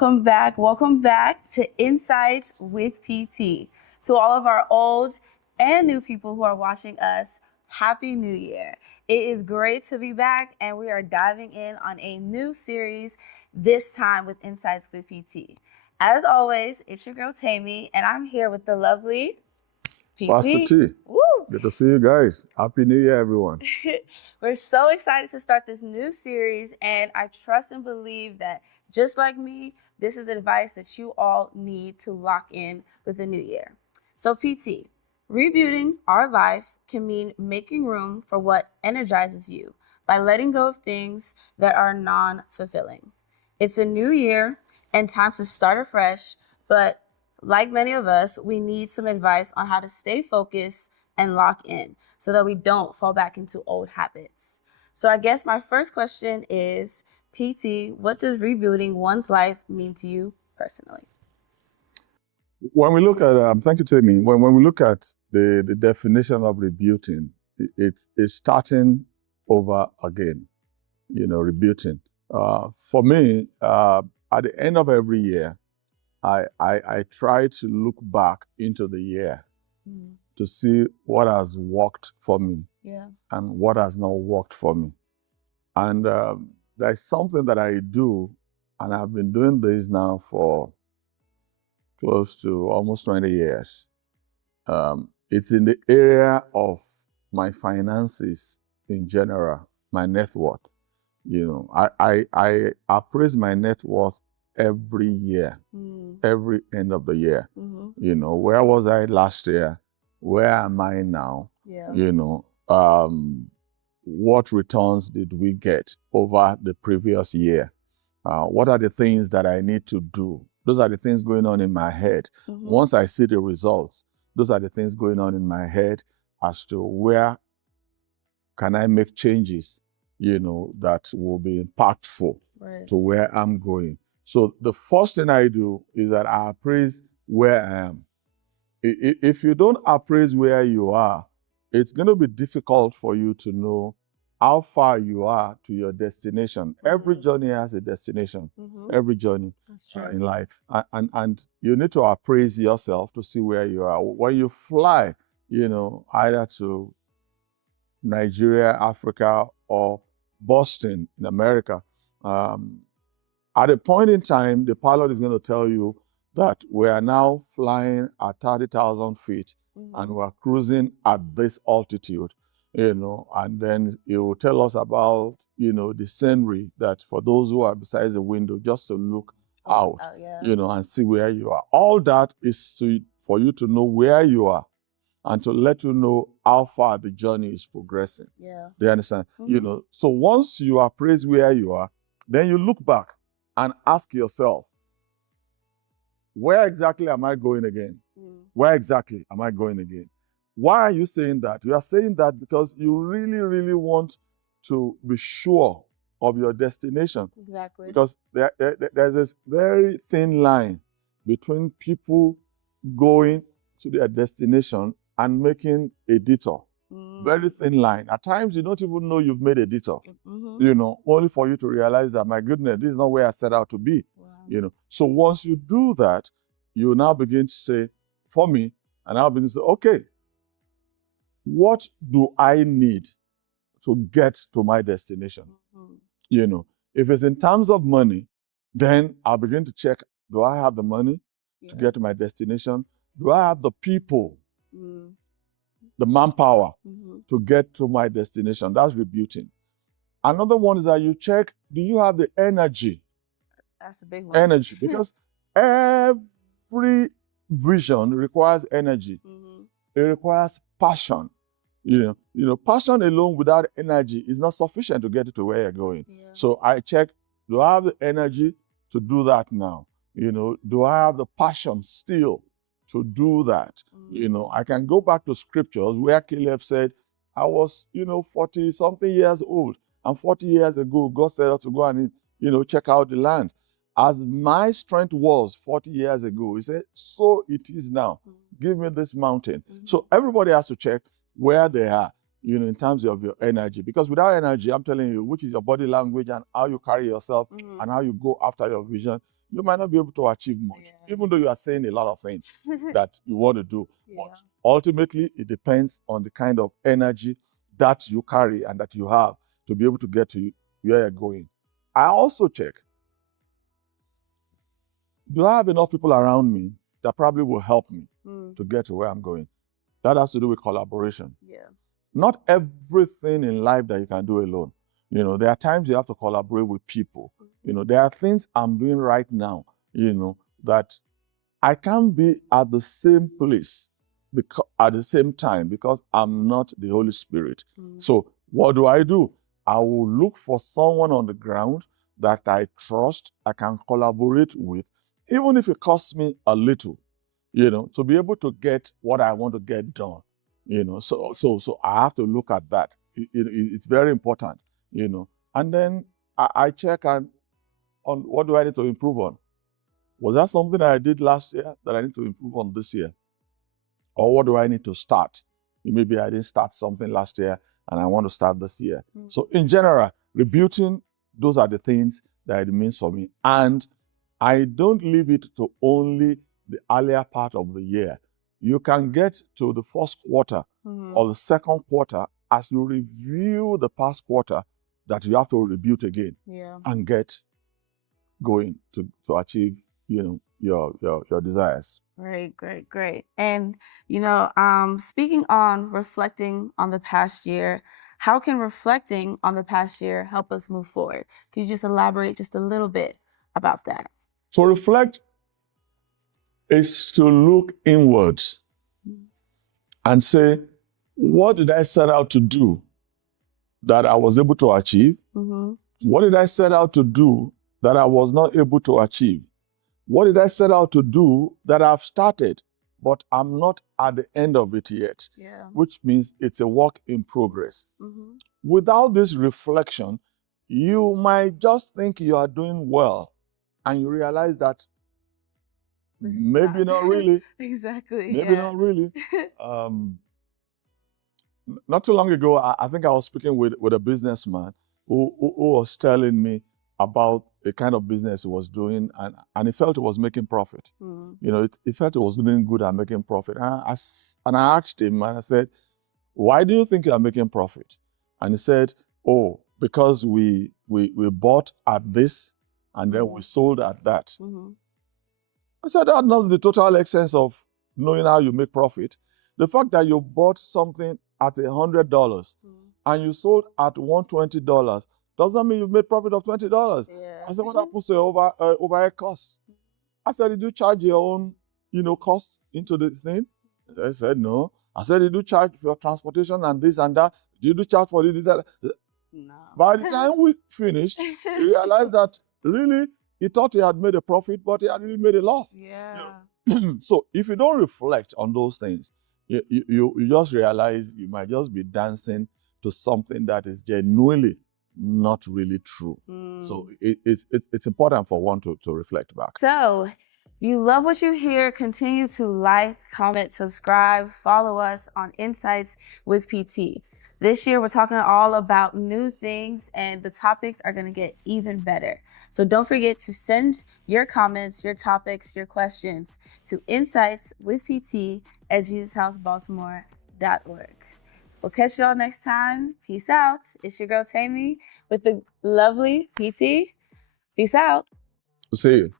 Welcome back to Insights with PT. To all of our old and new people who are watching us, Happy New Year. It is great to be back, and we are diving in on a new series, this time with Insights with PT. As always, it's your girl Tammy, and I'm here with the lovely PT. Pastor T. Woo! Good to see you guys. Happy New Year, everyone. We're so excited to start this new series, and I trust and believe that just like me, this is advice that you all need to lock in with the new year. So, PT, rebooting our life can mean making room for what energizes you by letting go of things that are non-fulfilling. It's a new year and time to start afresh, but like many of us, we need some advice on how to stay focused and lock in so that we don't fall back into old habits. So I guess my first question is, PT, what does rebuilding one's life mean to you personally? When we look at, thank you, Tammy. When we look at the definition of rebuilding, it's starting over again, rebuilding. For me, at the end of every year, I try to look back into the year to see what has worked for me and what has not worked for me. And there's something that I do, and I've been doing this now for close to almost 20 years. It's in the area of my finances in general, my net worth. I appraise my net worth every year, every end of the year. Where was I last year? Where am I now? What returns did we get over the previous year? What are the things that I need to do? Those are the things going on in my head. Once I see the results, those are the things going on in my head as to where can I make changes, that will be impactful to where I'm going. So the first thing I do is that I appraise where I am. If you don't appraise where you are, it's going to be difficult for you to know how far you are to your destination. Every journey has a destination, every journey in life. And you need to appraise yourself to see where you are. When you fly, either to Nigeria, Africa, or Boston in America, at a point in time, the pilot is going to tell you that we are now flying at 30,000 feet and we're cruising at this altitude, and then it will tell us about, the scenery that for those who are beside the window, just to look out, and see where you are. All that is for you to know where you are and to let you know how far the journey is progressing. Do you understand? So once you appraise where you are, then you look back and ask yourself, where exactly am I going again? Where exactly am I going again? Why are you saying that? You are saying that because you really, really want to be sure of your destination. Exactly. Because there's this very thin line between people going to their destination and making a detour. Very thin line. At times, you don't even know you've made a detour, only for you to realize that, my goodness, this is not where I set out to be. So once you do that, you now begin to say, for me, and I'll begin to say, okay, what do I need to get to my destination? If it's in terms of money, then I'll begin to check, do I have the money to get to my destination? Do I have the people, the manpower to get to my destination? That's rebuilding. Another one is that you check, do you have the energy? That's a big one. Energy, because every vision requires energy. It requires passion. Passion alone without energy is not sufficient to get you to where you're going. So I check, do I have the energy to do that now? Do I have the passion still to do that? I can go back to scriptures where Caleb said, I was, 40 something years old, and 40 years ago, God said to go and, check out the land. As my strength was 40 years ago, he said, so it is now. Give me this mountain. So everybody has to check where they are, in terms of your energy. Because without energy, I'm telling you, which is your body language and how you carry yourself and how you go after your vision, you might not be able to achieve much, Yeah. even though you are saying a lot of things that you want to do. Yeah. But ultimately, it depends on the kind of energy that you carry and that you have to be able to get to where you're going. I also check, do I have enough people around me that probably will help me to get to where I'm going? That has to do with collaboration. Yeah. Not everything in life that you can do alone. You know, there are times you have to collaborate with people. You know, there are things I'm doing right now, you know, that I can't be at the same place at the same time because I'm not the Holy Spirit. So what do? I will look for someone on the ground that I trust, I can collaborate with, even if it costs me a little, you know, to be able to get what I want to get done. You know, so I have to look at that. It's very important, you know. And then I check on what do I need to improve on. Was that something that I did last year that I need to improve on this year? Or what do I need to start? Maybe I didn't start something last year and I want to start this year. So in general, rebooting, those are the things that it means for me. And I don't leave it to only the earlier part of the year. You can get to the first quarter or the second quarter as you review the past quarter that you have to reboot again and get going to achieve, you know, your desires. Great. And, you know, speaking on reflecting on the past year, how can reflecting on the past year help us move forward? Could you just elaborate just a little bit about that? To reflect is to look inwards and say, what did I set out to do that I was able to achieve? What did I set out to do that I was not able to achieve? What did I set out to do that I've started, but I'm not at the end of it yet? Which means it's a work in progress. Without this reflection, you might just think you are doing well, and you realize that maybe not really. Exactly. Maybe not really. Not too long ago, I think I was speaking with a businessman who was telling me about the kind of business he was doing, and he felt he was making profit. You know, he felt he was doing good at making profit. And I asked him, and I said, why do you think you are making profit? And he said, oh, because we bought at this, and then we sold at that. I said, that's not the total essence of knowing how you make profit. The fact that you bought something at $100 and you sold at $120 doesn't mean you've made profit of $20. I said, what happens to your overhead costs? I said, did you charge your own, you know, costs into the thing? I said, no. I said, did you charge for your transportation and this and that? Did you charge for this, that? No. By the time we finished, we realized that really he thought he had made a profit, but he had really made a loss. So if you don't reflect on those things, you just realize you might just be dancing to something that is genuinely not really true. So it's important for one to reflect back. So if you love what you hear, continue to like, comment, subscribe, follow us on Insights with PT. This year, we're talking all about new things, and the topics are going to get even better. So don't forget to send your comments, your topics, your questions to insightswithpt@JesusHouseBaltimore.org. We'll catch y'all next time. Peace out. It's your girl, Tammy, with the lovely PT. Peace out. See you.